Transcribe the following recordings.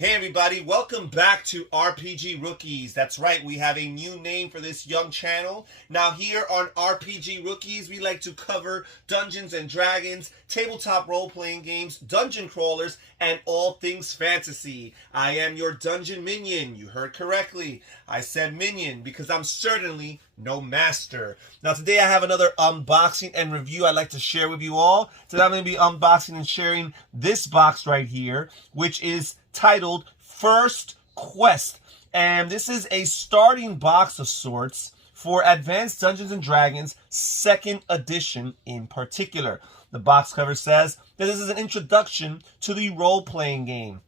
Hey everybody, welcome back to RPG Rookies. That's right, we have a new name for this young channel. Now here on RPG Rookies, we like to cover Dungeons and Dragons, tabletop role-playing games, dungeon crawlers, and all things fantasy. I am your dungeon minion. You heard correctly. I said minion because I'm certainly no master. Now today I have another unboxing and review I'd like to share with you all. Today I'm going to be unboxing and sharing this box right here, which is titled First Quest, and this is a starting box of sorts for Advanced Dungeons and Dragons 2nd edition in particular. The box cover says that this is an introduction to the role-playing game.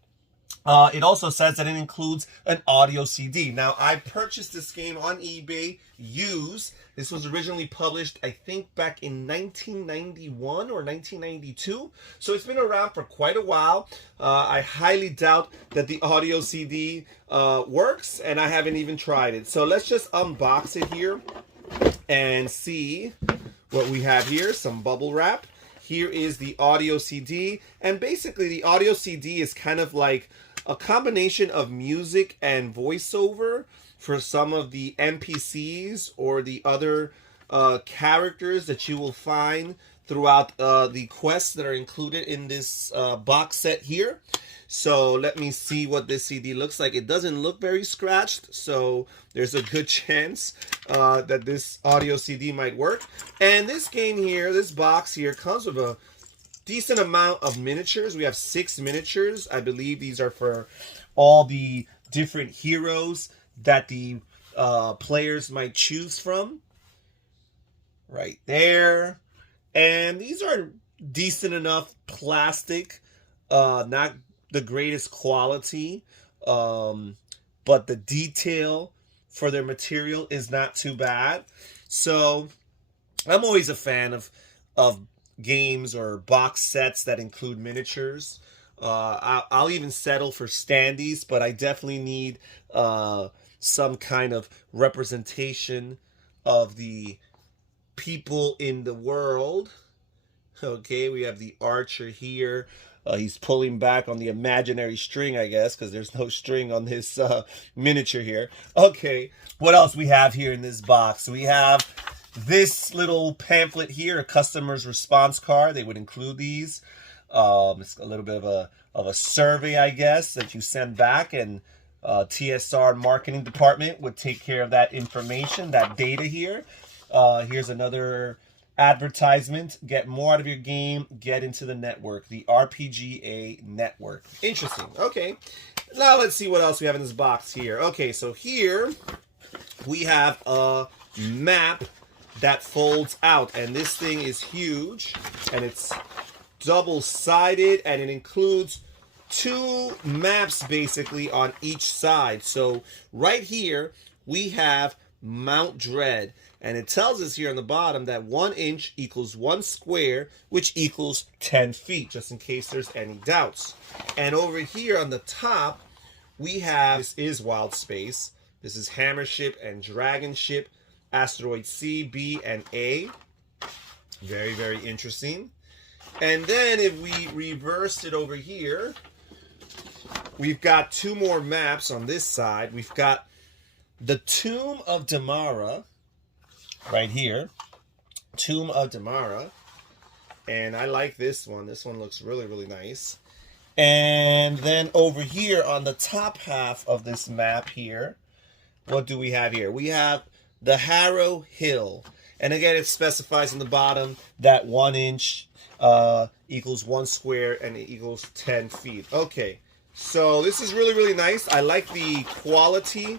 It also says that it includes an audio CD. Now, I purchased this game on eBay used. This was originally published, I think, back in 1991 or 1992. So it's been around for quite a while. I highly doubt that the audio CD works, and I haven't even tried it. So let's just unbox it here and see what we have here. Some bubble wrap. Here is the audio CD, and basically the audio CD is kind of like a combination of music and voiceover for some of the NPCs or the other characters that you will find throughout the quests that are included in this box set here. So let me see what this CD looks like. It doesn't look very scratched, so there's a good chance that this audio CD might work. And this game here, this box here, comes with a decent amount of miniatures. We have 6 miniatures. I believe these are for all the different heroes that the players might choose from. Right there. And these are decent enough plastic, not the greatest quality, but the detail for their material is not too bad. So I'm always a fan of games or box sets that include miniatures. I'll even settle for standees, but I definitely need some kind of representation of the people in the world. Okay, we have the archer here. He's pulling back on the imaginary string, I guess, because there's no string on this miniature here. Okay, what else we have here in this box? We have this little pamphlet here, a customer's response card. They would include these. It's a little bit of a survey, I guess, that you send back, and TSR marketing department would take care of that information, that data here. Here's another advertisement. Get more out of your game. Get into the network, the RPGA network. Interesting. Okay, now let's see what else we have in this box here. Okay, so here we have a map that folds out, and this thing is huge, and it's double-sided, and it includes 2 maps basically on each side. So right here we have Mount Dread, and it tells us here on the bottom that 1 inch equals 1 square, which equals 10 feet, just in case there's any doubts. And over here on the top we have, this is Wild Space, this is Hammer Ship and Dragon Ship, Asteroid C, B, and A. Very, very interesting. And then if we reverse it over here, we've got 2 more maps on this side. We've got the Tomb of Damara right here. Tomb of Damara. And I like this one. This one looks really, really nice. And then over here on the top half of this map here, what do we have here? We have the Harrow Hill. And again, it specifies in the bottom that 1 inch equals 1 square and it equals 10 feet. Okay, so this is really, really nice. I like the quality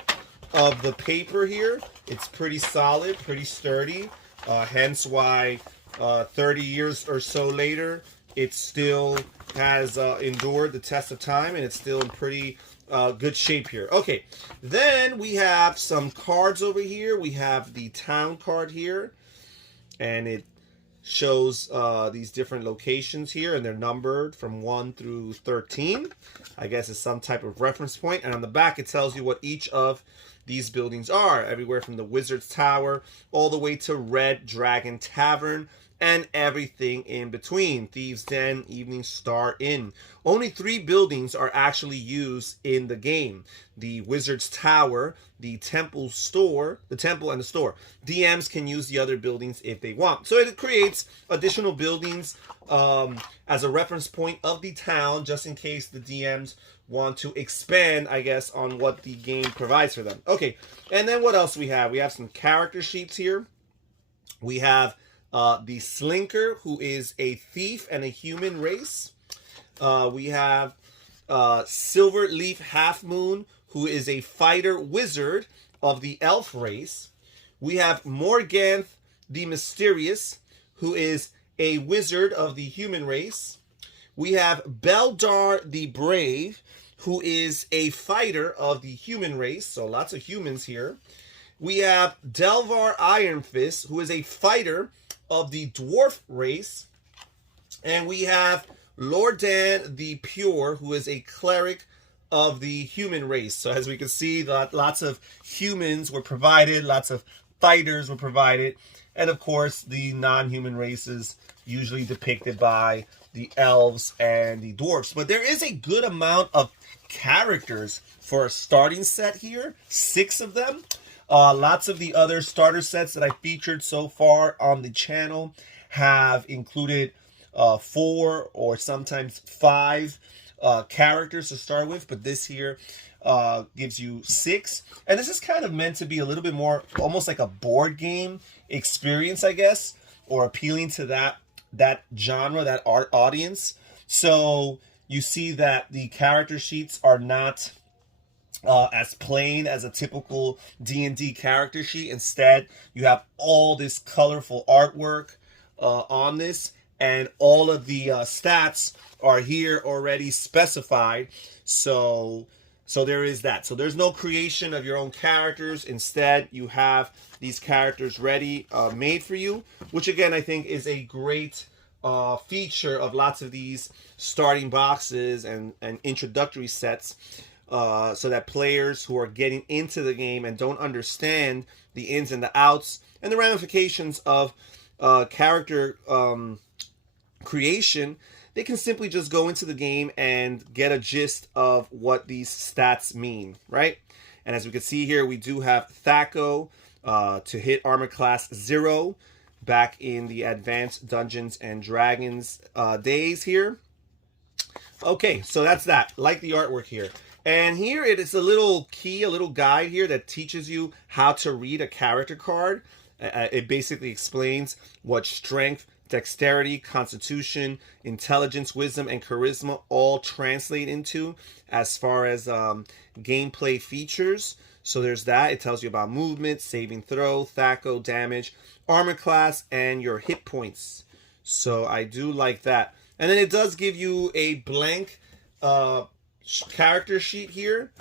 of the paper here. It's pretty solid, pretty sturdy, hence why 30 years or so later, it still has endured the test of time, and it's still in pretty good shape here. Okay, then we have some cards over here. We have the town card here, and it shows these different locations here, and they're numbered from 1 through 13. I guess it's some type of reference point. And on the back, it tells you what each of these buildings are, everywhere from the Wizard's Tower all the way to Red Dragon Tavern. and everything in between. Thieves' Den, Evening Star Inn. Only 3 buildings are actually used in the game. The Wizard's Tower, the Temple and the store. DMs can use the other buildings if they want. So it creates additional buildings as a reference point of the town, just in case the DMs want to expand, I guess, on what the game provides for them. Okay, and then what else we have? We have some character sheets here. We have the Slinker, who is a thief and a human race. We have Silverleaf Half Moon, who is a fighter wizard of the elf race. We have Morganth the Mysterious, who is a wizard of the human race. We have Beldar the Brave, who is a fighter of the human race. So lots of humans here. We have Delvar Ironfist, who is a fighter of the dwarf race. And we have Lordan the Pure, who is a cleric of the human race. So as we can see, lots of humans were provided, lots of fighters were provided, and of course the non-human races usually depicted by the elves and the dwarfs. But there is a good amount of characters for a starting set here, 6 of them. Lots of the other starter sets that I featured so far on the channel have included 4 or sometimes 5 characters to start with, but this here gives you 6. And this is kind of meant to be a little bit more almost like a board game experience, I guess, or appealing to that genre, that art audience. So you see that the character sheets are not as plain as a typical D&D character sheet. Instead, you have all this colorful artwork on this, and all of the stats are here already specified. So there is that. So there's no creation of your own characters. Instead, you have these characters ready, made for you, which again, I think is a great feature of lots of these starting boxes and introductory sets, so that players who are getting into the game and don't understand the ins and the outs and the ramifications of character creation, they can simply just go into the game and get a gist of what these stats mean, right? And as we can see here, we do have Thaco to hit armor class 0 back in the Advanced Dungeons and Dragons days here. Okay, so that's that. Like the artwork here. And here it is a little key, a little guide here that teaches you how to read a character card. It basically explains what strength, dexterity, constitution, intelligence, wisdom, and charisma all translate into as far as gameplay features. So there's that. It tells you about movement, saving throw, Thaco, damage, armor class, and your hit points. So I do like that. And then it does give you a blank character sheet here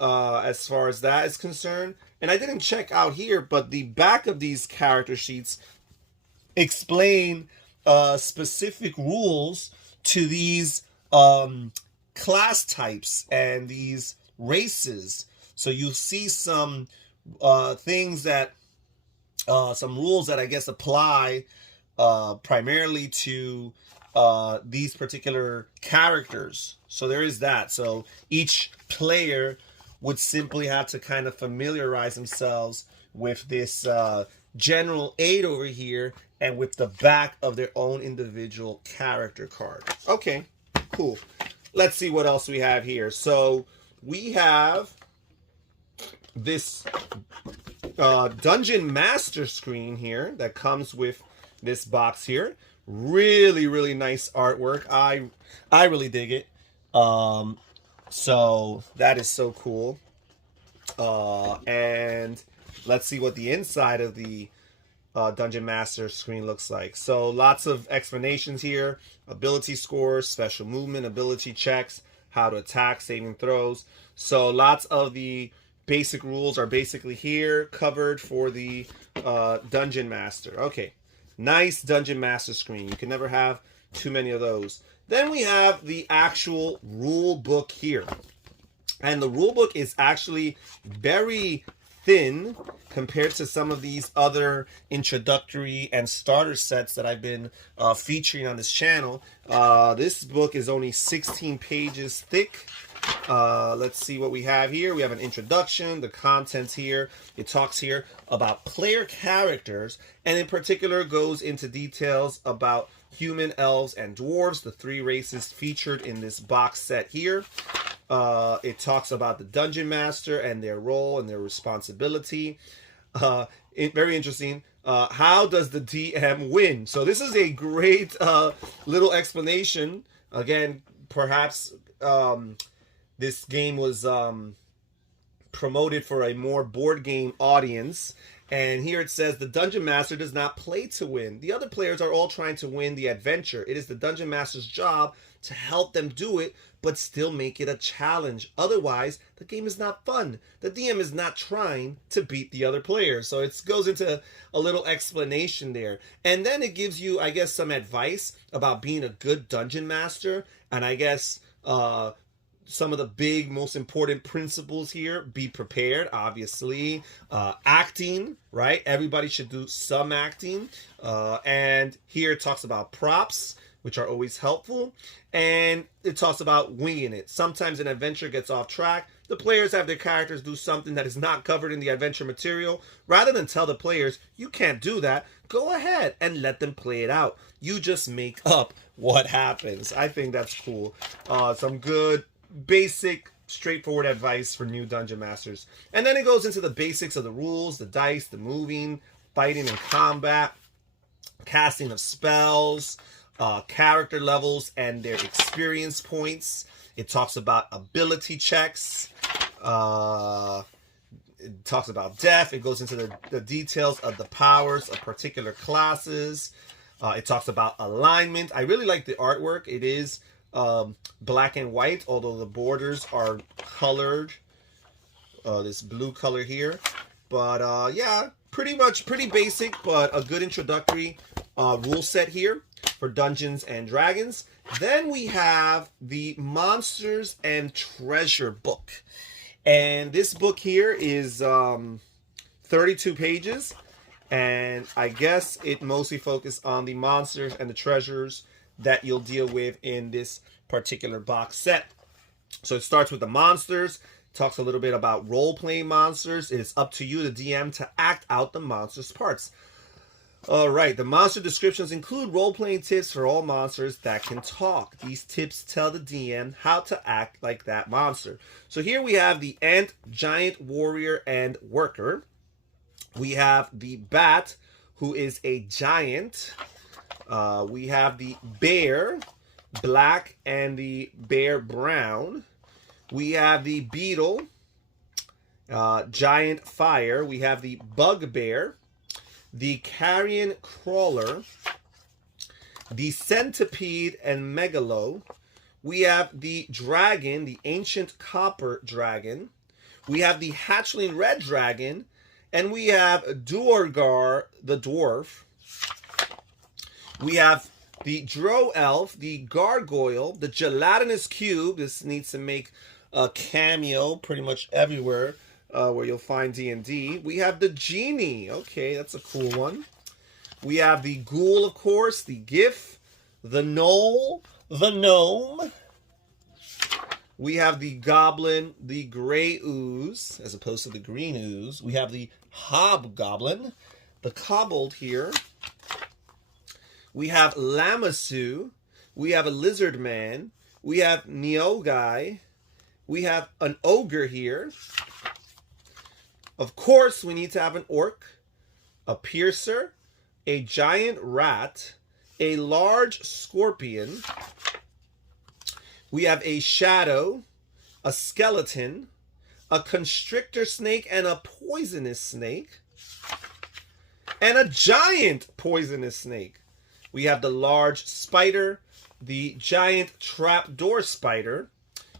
as far as that is concerned. And I didn't check out here, but the back of these character sheets explain specific rules to these class types and these races. So you see some things that, some rules that I guess apply primarily to these particular characters. So there is that. So each player would simply have to kind of familiarize themselves with this general aid over here and with the back of their own individual character card. Okay, cool. Let's see what else we have here. So we have this Dungeon Master screen here that comes with this box here. Really, really nice artwork. I really dig it. So that is so cool. And let's see what the inside of the Dungeon Master screen looks like. So lots of explanations here. Ability scores, special movement, ability checks, how to attack, saving throws. So lots of the basic rules are basically here covered for the Dungeon Master. Okay, nice Dungeon Master screen. You can never have too many of those. Then we have the actual rule book here. And the rule book is actually very thin compared to some of these other introductory and starter sets that I've been featuring on this channel. This book is only 16 pages thick. Let's see what we have here. We have an introduction, the contents here. It talks here about player characters, and in particular goes into details about human, elves, and dwarves, the three races featured in this box set here. It talks about the Dungeon Master and their role and their responsibility. Very interesting. How does the DM win? So this is a great little explanation. Again, perhaps this game was promoted for a more board game audience. And here it says, the Dungeon Master does not play to win. The other players are all trying to win the adventure. It is the Dungeon Master's job to help them do it, but still make it a challenge. Otherwise, the game is not fun. The DM is not trying to beat the other players. So it goes into a little explanation there. And then it gives you, I guess, some advice about being a good Dungeon Master. And I guess some of the big, most important principles here: be prepared, obviously. Acting, right? Everybody should do some acting. And here it talks about props, which are always helpful. And it talks about winging it. Sometimes an adventure gets off track. The players have their characters do something that is not covered in the adventure material. Rather than tell the players, you can't do that, go ahead and let them play it out. You just make up what happens. I think that's cool. Some good, basic, straightforward advice for new Dungeon Masters. And then it goes into the basics of the rules, the dice, the moving, fighting and combat, casting of spells, character levels and their experience points. It talks about ability checks. It talks about death. It goes into the details of the powers of particular classes. It talks about alignment. I really like the artwork. It is black and white, although the borders are colored. This blue color here. But yeah, pretty basic, but a good introductory rule set here for Dungeons and Dragons. Then we have the Monsters and Treasure book. And this book here is 32 pages. And I guess it mostly focused on the monsters and the treasures that you'll deal with in this particular box set. So it starts with the monsters. Talks a little bit about role-playing monsters. It is up to you, the DM, to act out the monster's parts. Alright, the monster descriptions include role-playing tips for all monsters that can talk. These tips tell the DM how to act like that monster. So here we have the Ant, Giant, Warrior, and Worker. We have the Bat, who is a giant. We have the Bear, black, and the Bear brown. We have the Beetle, Giant Fire. We have the Bugbear, the Carrion Crawler, the Centipede and Megalo. We have the Dragon, the Ancient Copper Dragon. We have the Hatchling Red Dragon. And we have Duergar, the Dwarf. We have the Drow Elf, the Gargoyle, the Gelatinous Cube. This needs to make a cameo pretty much everywhere where you'll find D&D. We have the Genie. Okay, that's a cool one. We have the Ghoul, of course, the Gif, the Gnoll, the Gnome. We have the Goblin, the Gray Ooze, as opposed to the Green Ooze. We have the Hobgoblin, the Kobold here. We have Lamassu. We have a Lizard Man. We have Neogai. We have an Ogre here. Of course, we need to have an Orc, a Piercer, a Giant Rat, a Large Scorpion. We have a Shadow, a Skeleton, a Constrictor Snake, and a Poisonous Snake. And a Giant Poisonous Snake. We have the Large Spider, the Giant Trapdoor Spider.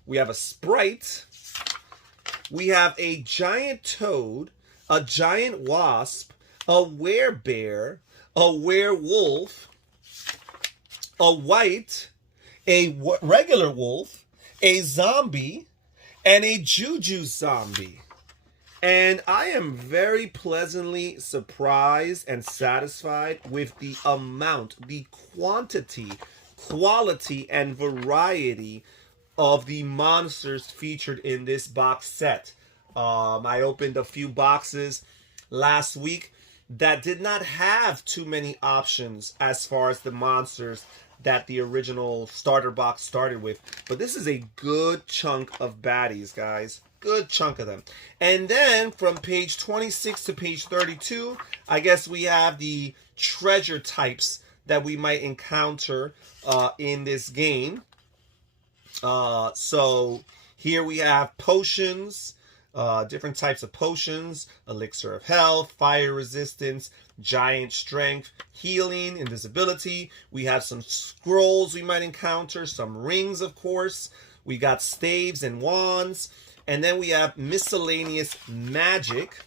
We have a Sprite. We have a Giant Toad, a Giant Wasp, a Werebear, a Werewolf, a Wight, a regular wolf, a zombie, and a Juju zombie. And I am very pleasantly surprised and satisfied with the amount, the quantity, quality, and variety of the monsters featured in this box set. I opened a few boxes last week that did not have too many options as far as the monsters that the original starter box started with. But this is a good chunk of baddies, guys. Good chunk of them. And then from page 26 to page 32, I guess we have the treasure types that we might encounter in this game. So here we have potions, different types of potions: elixir of health, fire resistance, giant strength, healing, invisibility. We have some scrolls we might encounter, some rings, of course. We got staves and wands. And then we have miscellaneous magic: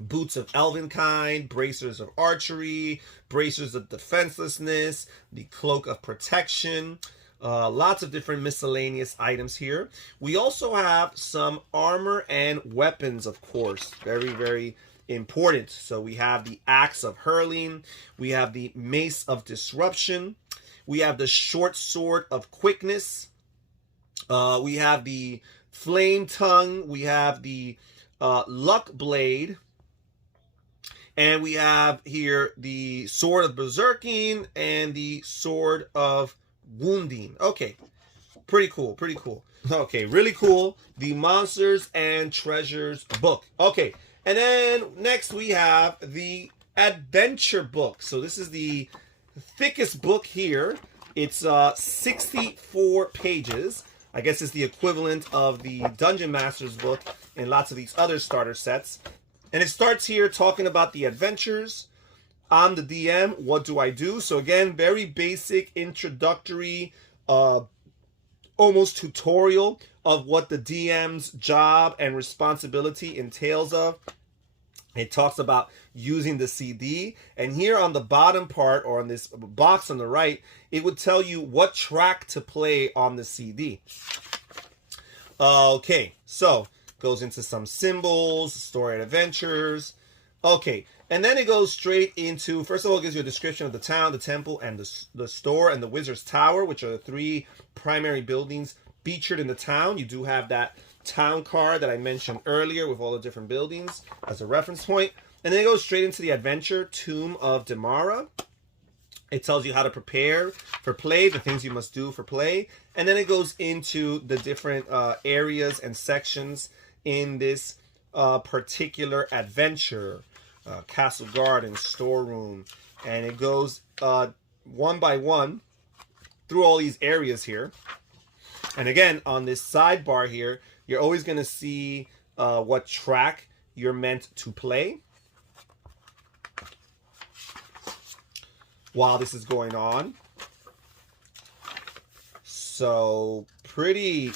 boots of elvenkind, bracers of archery, bracers of defenselessness, the cloak of protection. Lots of different miscellaneous items here. We also have some armor and weapons, of course. Very, very important. So we have the axe of hurling. We have the mace of disruption. We have the short sword of quickness. We have the flame tongue. We have the luck blade. And we have here the sword of berserking and the sword of wounding. Okay, pretty cool, pretty cool. Okay, really cool. The Monsters and Treasures book. Okay, and then next we have the adventure book. So this is the thickest book here. It's 64 pages. I guess it's the equivalent of the Dungeon Master's book and lots of these other starter sets. And it starts here talking about the adventures. I'm the DM. What do I do? So again, very basic introductory, almost tutorial of what the DM's job and responsibility entails of. It talks about using the CD. And here on the bottom part, or on this box on the right, it would tell you what track to play on the CD. Okay, so goes into some symbols, story and adventures. Okay, and then it goes straight into, first of all, it gives you a description of the town, the temple, and the store, and the Wizard's Tower, which are the three primary buildings featured in the town. You do have that town card that I mentioned earlier with all the different buildings as a reference point. And then it goes straight into the adventure, Tomb of Damara. It tells you how to prepare for play, the things you must do for play. And then it goes into the different areas and sections in this particular adventure. Castle Garden, storeroom, and it goes one by one through all these areas here. And again, on this sidebar here, you're always going to see what track you're meant to play while this is going on. So pretty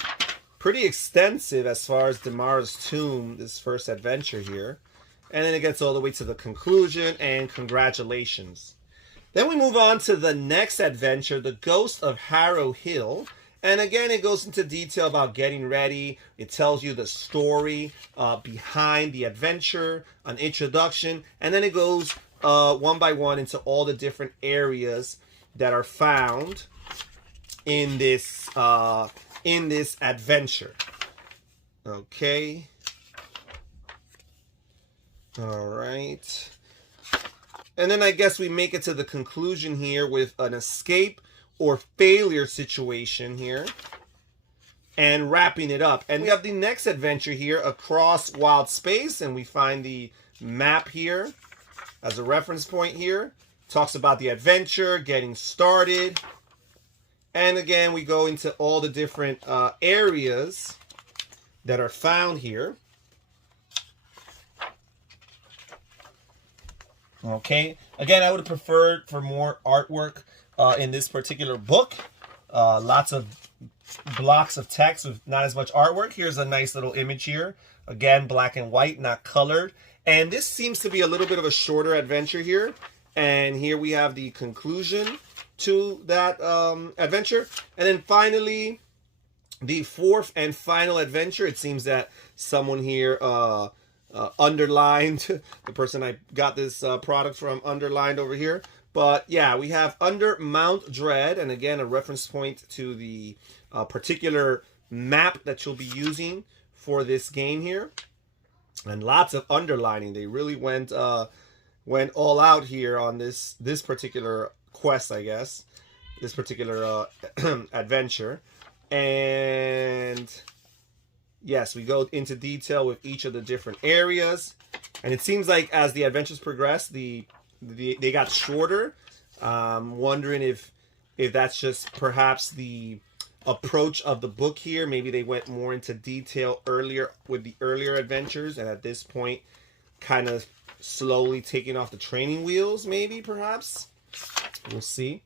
extensive as far as Damara's Tomb, this first adventure here. And then it gets all the way to the conclusion, and congratulations. Then we move on to the next adventure, The Ghost of Harrow Hill. And again, it goes into detail about getting ready. It tells you the story behind the adventure, an introduction, and then it goes one by one into all the different areas that are found in this adventure. Okay. All right. And then I guess we make it to the conclusion here with an escape or failure situation here, and wrapping it up. And we have the next adventure here, Across Wild Space, and we find the map here as a reference point here. Talks about the adventure, getting started. And again, we go into all the different areas that are found here. Okay, again, I would have preferred for more artwork in this particular book. Lots of blocks of text with not as much artwork. Here's a nice little image here. Again, black and white, not colored. And this seems to be a little bit of a shorter adventure here. And here we have the conclusion to that adventure. And then finally, the fourth and final adventure. It seems that someone here underlined. The person I got this product from underlined over here. But yeah, we have under Mount Dread, and again, a reference point to the particular map that you'll be using for this game here. And lots of underlining. They really went all out here on this particular quest, I guess. This particular adventure. And yes, we go into detail with each of the different areas. And it seems like as the adventures progress, they got shorter. Wondering if that's just perhaps the approach of the book here. Maybe they went more into detail earlier with the earlier adventures, and at this point kind of slowly taking off the training wheels, maybe, perhaps. We'll see.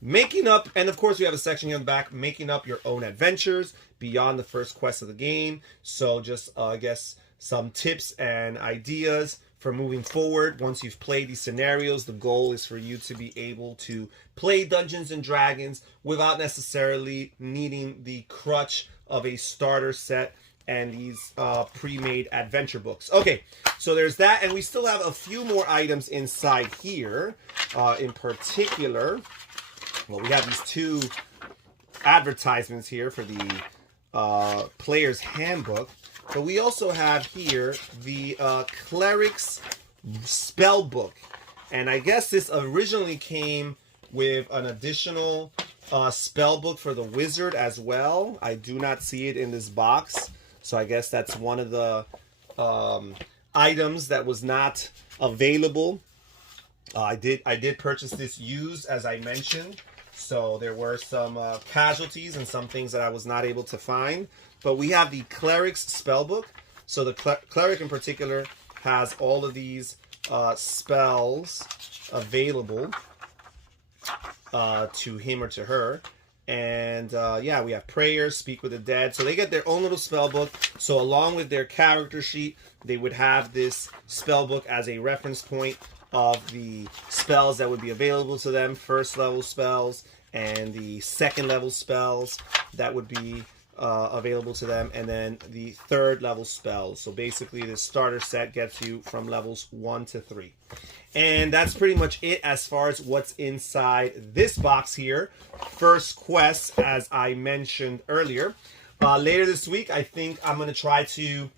Making up, and of course we have a section here in the back, making up your own adventures beyond the first quest of the game. So just, I guess, some tips and ideas for moving forward. Once you've played these scenarios, the goal is for you to be able to play Dungeons and Dragons without necessarily needing the crutch of a starter set and these pre-made adventure books. Okay, so there's that, and we still have a few more items inside here. In particular, well, we have these two advertisements here for the Player's Handbook. But we also have here the Cleric's Spell Book. And I guess this originally came with an additional spell book for the wizard as well. I do not see it in this box. So I guess that's one of the items that was not available. I did purchase this used, as I mentioned. So there were some casualties and some things that I was not able to find. But we have the Cleric's Spellbook. So the Cleric in particular has all of these spells available to him or to her. And yeah, we have prayers, speak with the dead. So they get their own little spell book. So along with their character sheet, they would have this spell book as a reference point of the spells that would be available to them. First level spells and the second level spells that would be available to them, and then the third level spells. So basically the starter set gets you from levels 1 to 3. And that's pretty much it as far as what's inside this box here. First quest, as I mentioned earlier. Later this week, I think I'm going to try to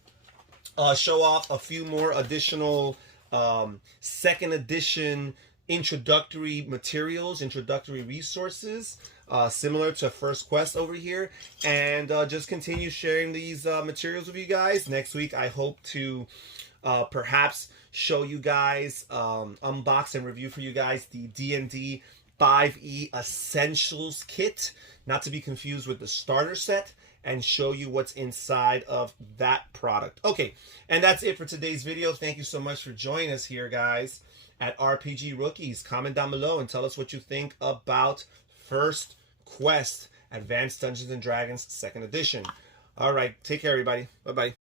show off a few more additional second edition introductory materials, introductory resources, similar to First Quest over here, and just continue sharing these materials with you guys. Next week, I hope to perhaps show you guys, unbox and review for you guys the D&D 5e Essentials Kit, not to be confused with the starter set, and show you what's inside of that product. Okay, and that's it for today's video. Thank you so much for joining us here, guys, at RPG Rookies. Comment down below and tell us what you think about First Quest Advanced Dungeons & Dragons 2nd Edition. All right, take care, everybody. Bye-bye.